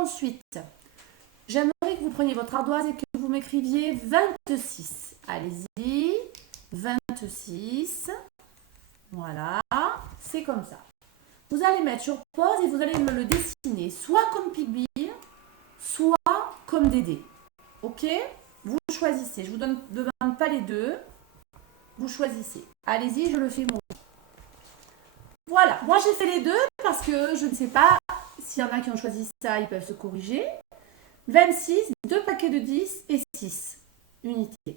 Ensuite, j'aimerais que vous preniez votre ardoise et que vous m'écriviez 26. Allez-y, 26. Voilà, c'est comme ça. Vous allez mettre sur pause et vous allez me le dessiner, soit comme Pigby, soit comme Dédé. Ok? Vous choisissez. Je ne vous demande pas les deux. Vous choisissez. Allez-y, je le fais moi. Voilà, moi j'ai fait les deux parce que je ne sais pas s'il y en a qui ont choisi ça, ils peuvent se corriger. 26, 2 paquets de 10 et 6 unités.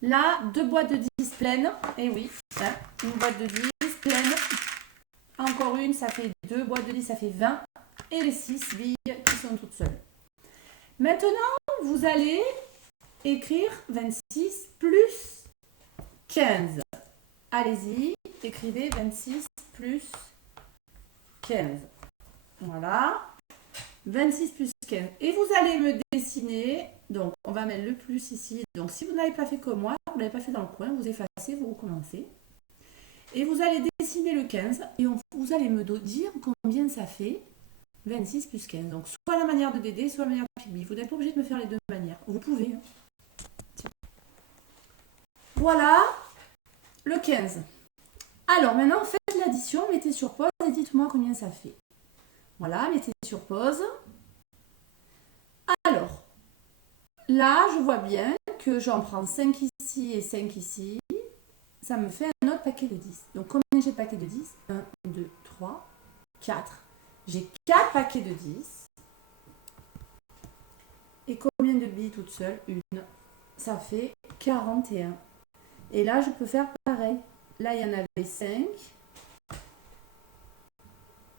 Là, 2 boîtes de 10 pleines. Et oui, hein, une boîte de 10 pleine. Encore une, ça fait 2 boîtes de 10, ça fait 20. Et les 6 billes qui sont toutes seules. Maintenant, vous allez écrire 26 plus 15. Allez-y, écrivez 26 plus 15. Voilà. 26 plus 15. Et vous allez me dessiner. Donc, on va mettre le plus ici. Donc, si vous n'avez pas fait comme moi, vous ne l'avez pas fait dans le coin, vous effacez, vous recommencez. Et vous allez dessiner le 15. Et vous allez me dire combien ça fait 26 plus 15. Donc, soit la manière de Dédé, soit la manière de Pigby. Vous n'êtes pas obligé de me faire les deux manières. Vous pouvez. Hein. Tiens. Voilà le 15. Alors, maintenant, faites l'addition, mettez sur pause et dites-moi combien ça fait. Voilà, mettez sur pause. Alors, là, je vois bien que j'en prends 5 ici et 5 ici. Ça me fait un autre paquet de 10. Donc, combien j'ai de paquets de 10 ? 1, 2, 3, 4. J'ai 4 paquets de 10. Et combien de billes toutes seules ? Une. Ça fait 41. Et là, je peux faire pareil. Là, il y en avait 5.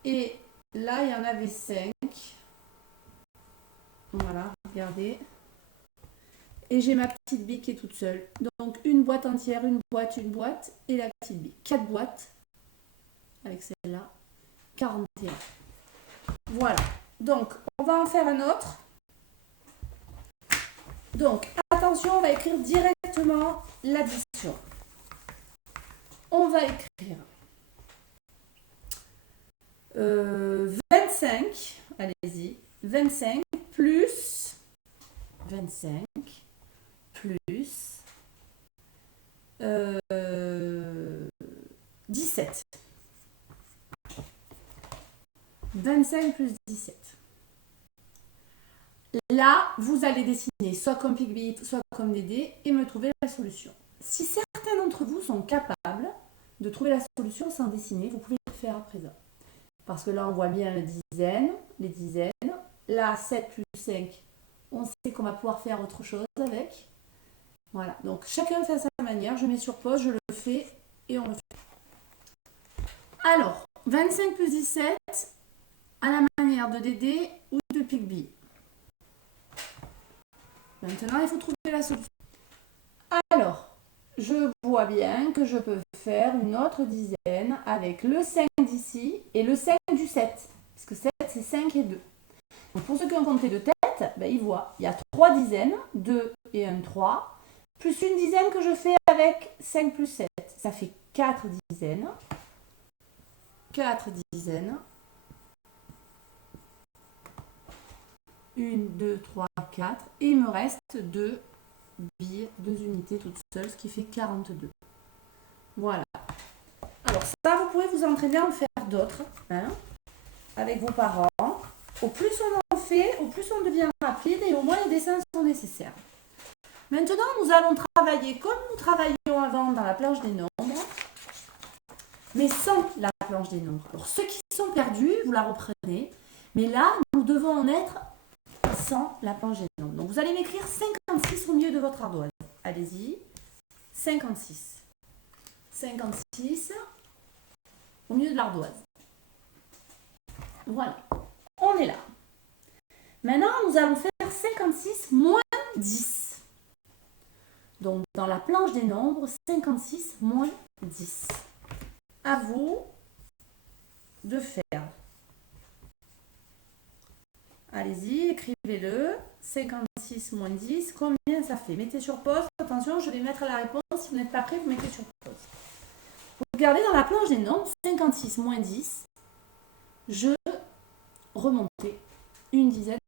Et là, il y en avait 5. Voilà, regardez. Et j'ai ma petite bille qui est toute seule. Donc, une boîte entière, une boîte, et la petite bille. 4 boîtes avec celle-là. 41. Voilà. Donc, on va en faire un autre. Donc, attention, on va écrire directement l'addition. On va écrire 25, allez-y, 25 plus 25 plus 17. 25 plus 17. Là, vous allez dessiner soit comme Pigby, soit comme Dédé et me trouver la solution. Si certains d'entre vous sont capables de trouver la solution sans dessiner, vous pouvez le faire à présent. Parce que là, on voit bien les dizaines. Là, 7 plus 5, on sait qu'on va pouvoir faire autre chose avec. Voilà, donc chacun fait à sa manière. Je mets sur pause, je le fais et on le fait. Alors, 25 plus 17, à la manière de Dédé ou de Pigby. Maintenant, il faut trouver la solution. Alors, je vois bien que je peux faire une autre dizaine avec le 5 d'ici et le 5 du 7. Parce que 7, c'est 5 et 2. Donc, pour ceux qui ont compté de tête, ben, ils voient. Il y a 3 dizaines, 2 et 1, 3. Plus une dizaine que je fais avec 5 plus 7. Ça fait 4 dizaines. 4 dizaines. 1, 2, 3, 4. Et il me reste 2 billes, 2 unités toutes seules, ce qui fait 42. Voilà. Alors ça, vous pouvez vous entraîner à en faire d'autres, hein, avec vos parents. Au plus on en fait, au plus on devient rapide et au moins les dessins sont nécessaires. Maintenant, nous allons travailler comme nous travaillions avant dans la planche des nombres, mais sans la planche des nombres. Alors ceux qui sont perdus, vous la reprenez, mais là, nous devons en être sans la planche des nombres. Donc vous allez m'écrire 56 au milieu de votre ardoise. Allez-y. 56. 56 au milieu de l'ardoise. Voilà. On est là. Maintenant, nous allons faire 56 moins 10. Donc, dans la planche des nombres, 56 moins 10. À vous de faire. Allez-y, écrivez-le. 56 moins 10, combien ça fait? Mettez sur pause. Attention, je vais mettre la réponse. Si vous n'êtes pas prêt, vous mettez sur pause. Vous regardez dans la planche des nombres, 56 moins 10. Je remontais une dizaine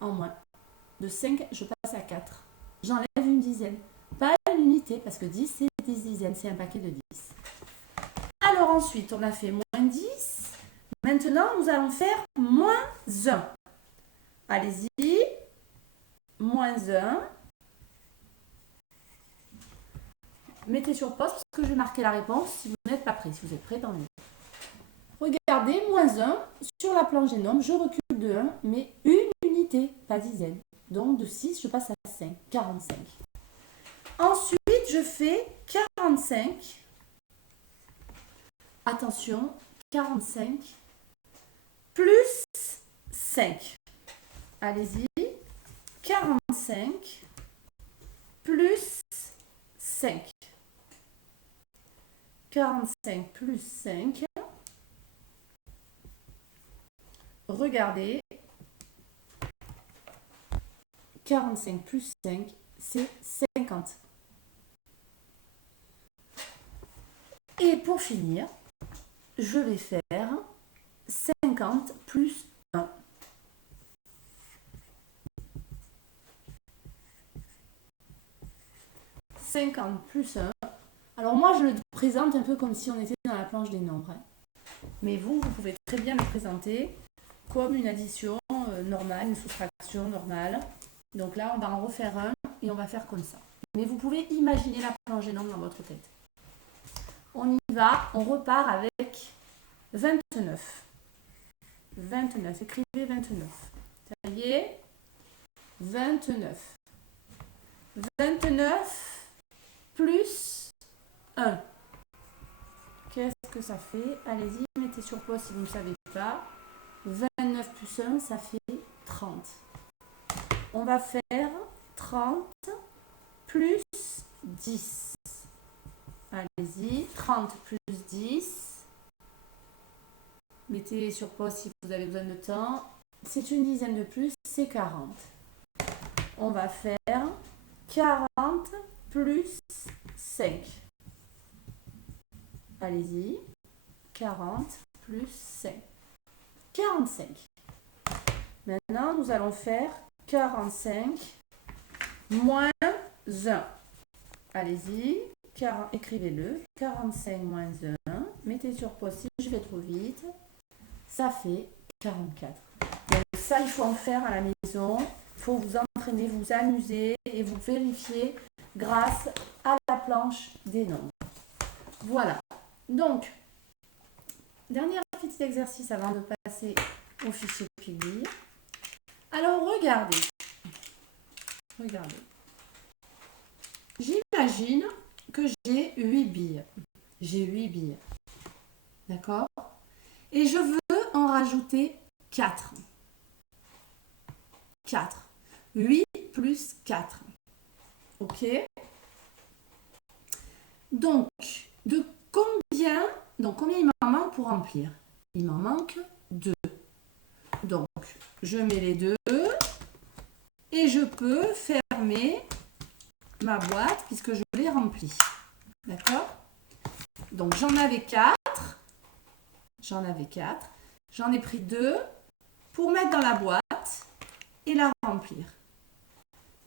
en moins. De 5, je passe à 4. J'enlève une dizaine. Pas une unité, parce que 10, c'est 10 dizaines. C'est un paquet de 10. Alors ensuite, on a fait moins 10. Maintenant, nous allons faire moins 1. Allez-y. Moins 1. Mettez sur pause parce que je vais marquer la réponse si vous n'êtes pas prêt. Si vous êtes prêt, tant mieux. Regardez, moins 1. Sur la planche des nombres, je recule de 1, mais une unité, pas dizaine. Donc de 6, je passe à 5. 45. Ensuite, je fais 45. Attention, 45 plus 5. Allez-y. 45 plus 5. 45 plus 5. Regardez. 45 plus 5, c'est 50. Et pour finir, je vais faire 50 plus 1. « 50 plus 1. Alors moi, je le présente un peu comme si on était dans la planche des nombres. Mais vous pouvez très bien le présenter comme une addition normale, une soustraction normale. Donc là, on va en refaire un et on va faire comme ça. Mais vous pouvez imaginer la planche des nombres dans votre tête. On y va, on repart avec 29. 29, écrivez 29. Ça y est, 29. 29 plus 1. Qu'est-ce que ça fait? Allez-y, mettez sur pause si vous ne savez pas. 29 plus 1, ça fait 30. On va faire 30 plus 10. Allez-y, 30 plus 10. Mettez sur pause si vous avez besoin de temps. C'est une dizaine de plus, c'est 40. On va faire 40 plus 5. Allez-y, 40 plus 5. 45. Maintenant, nous allons faire 45 moins 1. Allez-y, écrivez-le. 45 moins 1. Mettez sur pause si je vais trop vite. Ça fait 44. Donc ça, il faut en faire à la maison. Il faut vous entraîner, vous amuser et vous vérifier grâce à la planche des nombres. Voilà. Donc, dernier petit exercice avant de passer au fichier Piggy. Alors, regardez. Regardez. J'imagine que j'ai 8 billes. J'ai 8 billes. D'accord? Et je veux en rajouter 4. 4. 8 plus 4. Ok? Donc, combien il m'en manque pour remplir? Il m'en manque 2. Donc, je mets les 2 et je peux fermer ma boîte puisque je l'ai remplie. D'accord? Donc, j'en avais 4. J'en ai pris 2 pour mettre dans la boîte et la remplir.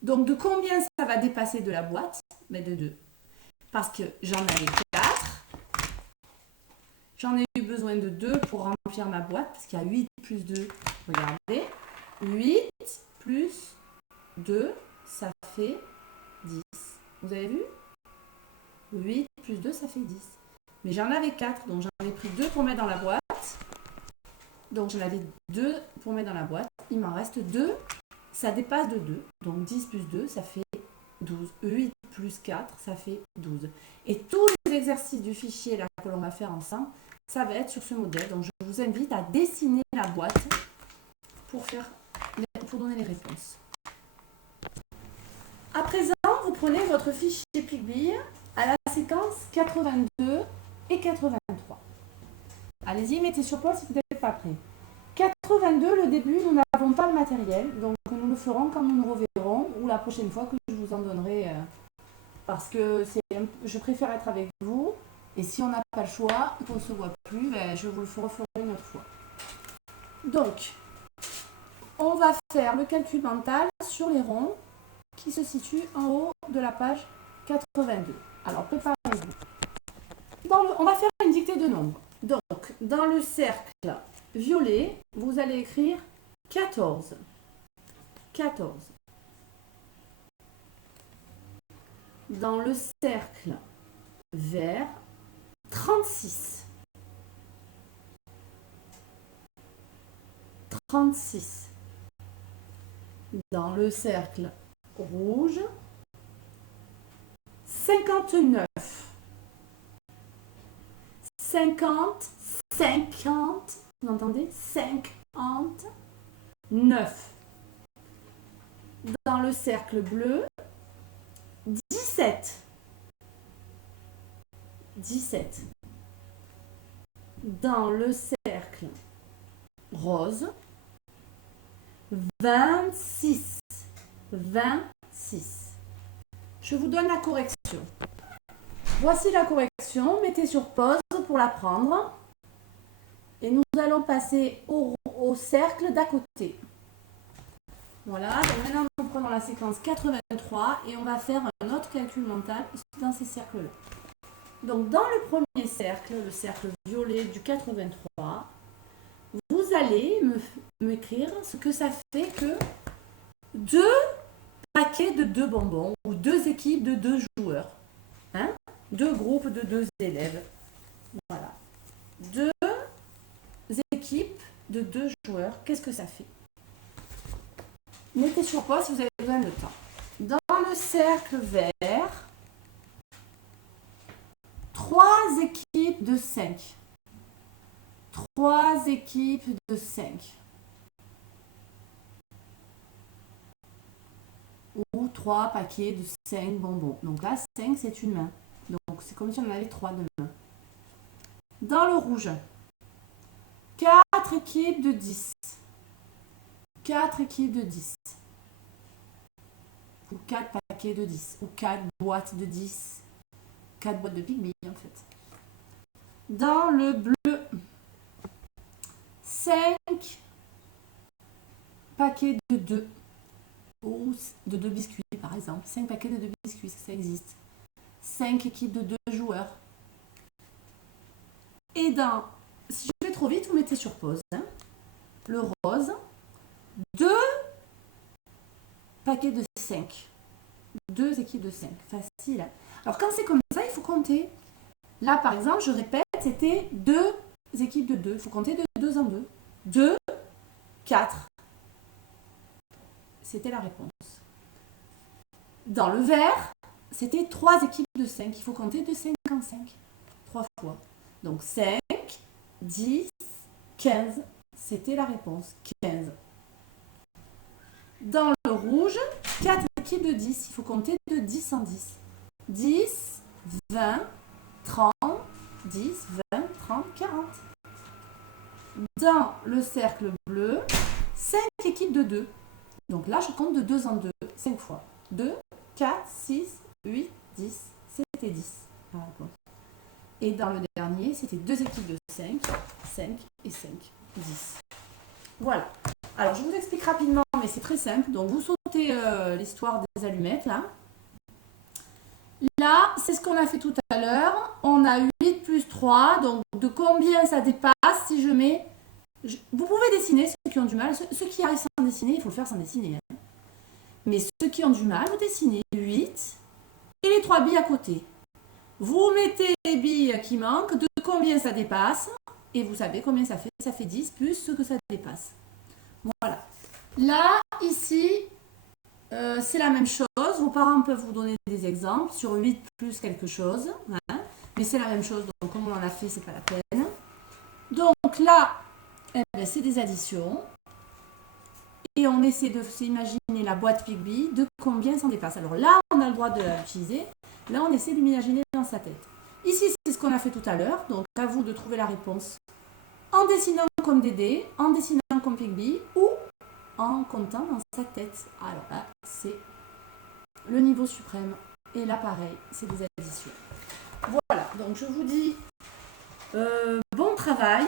Donc, de combien ça va dépasser de la boîte? Mais de 2. Parce que j'en avais 4. J'en ai eu besoin de 2 pour remplir ma boîte, parce qu'il y a 8 plus 2. Regardez. 8 plus 2, ça fait 10. Vous avez vu? 8 plus 2, ça fait 10. Mais j'en avais 4, donc j'en ai pris 2 pour mettre dans la boîte. Donc j'en avais 2 pour mettre dans la boîte. Il m'en reste 2. Ça dépasse de 2. Donc 10 plus 2, ça fait 12. 8 plus 4, ça fait 12. Et tous les exercices du fichier là, que l'on va faire ensemble, ça va être sur ce modèle. Donc je vous invite à dessiner la boîte pour donner les réponses. À présent, vous prenez votre fichier Piggy à la séquence 82 et 83. Allez-y, mettez sur pause si vous n'êtes pas prêt. 82, le début, nous n'avons pas le matériel, donc nous le ferons quand nous nous reverrons ou la prochaine fois que je vous en donnerai. Parce que je préfère être avec vous et si on n'a pas le choix, qu'on ne se voit plus, je vous le referai une autre fois. Donc, on va faire le calcul mental sur les ronds qui se situent en haut de la page 82. Alors, préparez-vous. On va faire une dictée de nombres. Donc, dans le cercle violet, vous allez écrire 14. 14. Dans le cercle vert, 36. 36. Dans le cercle rouge, 59. 50, 50, vous entendez? 59. Dans le cercle bleu, 17. 17. Dans le cercle rose, 26. 26. Je vous donne la correction. Voici la correction. Mettez sur pause pour la prendre. Et nous allons passer au cercle d'à côté. Voilà. Donc maintenant, nous prenons la séquence 83 et on va faire un autre calcul mental dans ces cercles-là. Donc, dans le premier cercle, le cercle violet du 83, vous allez m'écrire ce que ça fait que 2 paquets de 2 bonbons ou 2 équipes de 2 joueurs. Hein? 2 groupes de 2 élèves. Voilà. 2 équipes de 2 joueurs. Qu'est-ce que ça fait? Mettez sur pause si vous avez besoin de temps. Dans le cercle vert, 3 équipes de 5. 3 équipes de 5. Ou 3 paquets de 5 bonbons. Donc là, 5, c'est une main. Donc c'est comme si on avait 3 de mains. Dans le rouge, 4 équipes de 10. 4 équipes de 10. Ou 4 paquets de 10. Ou 4 boîtes de 10. 4 boîtes de Pigby en fait. Dans le bleu, 5 paquets de 2. Ou de 2 biscuits par exemple. 5 paquets de 2 biscuits, ça existe. 5 équipes de 2 joueurs. Et dans, si je vais trop vite, vous mettez sur pause. Hein. Le rose, 2 paquets de 5. 2 équipes de 5. Facile. Hein. Alors quand c'est comme ça, il faut compter. Là par exemple, je répète, c'était 2 équipes de 2. Il faut compter de 2 en 2. 2, 4. C'était la réponse. Dans le vert, c'était 3 équipes de 5. Il faut compter de 5 en 5. 3 fois. Donc 5, 10, 15. C'était la réponse. 15. Dans le rouge, 4 équipes de 10. Il faut compter de 10 en 10. 10, 20, 30, 10, 20, 30, 40. Dans le cercle bleu, 5 équipes de 2. Donc là, je compte de 2 en 2, 5 fois. 2, 4, 6, 8, 10. C'était 10. La réponse. Et dans le dernier, c'était 2 équipes de 5, 5 et 5, 10. Voilà. Alors, je vous explique rapidement, mais c'est très simple. Donc, vous sautez l'histoire des allumettes, là. Là, c'est ce qu'on a fait tout à l'heure. On a 8 plus 3. Donc, de combien ça dépasse si je mets... Vous pouvez dessiner, ceux qui ont du mal. Ceux qui arrivent sans dessiner, il faut le faire sans dessiner. Hein. Mais ceux qui ont du mal, vous dessinez 8 et les 3 billes à côté. Vous mettez les billes qui manquent, de combien ça dépasse. Et vous savez combien ça fait. Ça fait 10 plus ce que ça dépasse. Voilà. Là, ici, c'est la même chose. Vos parents peuvent vous donner des exemples sur 8 plus quelque chose. Hein. Mais c'est la même chose. Donc, comme on en a fait, c'est pas la peine. Donc là, eh bien, c'est des additions. Et on essaie de s'imaginer la boîte Pigby de combien ça dépasse. Alors là, on a le droit de l'utiliser. Là, on essaie de l'imaginer dans sa tête. Ici, c'est ce qu'on a fait tout à l'heure. Donc, à vous de trouver la réponse en dessinant comme des dés, en dessinant comme Pigby ou en comptant dans sa tête. Alors là, c'est le niveau suprême. Et là, pareil, c'est des additions. Voilà, donc je vous dis bon travail.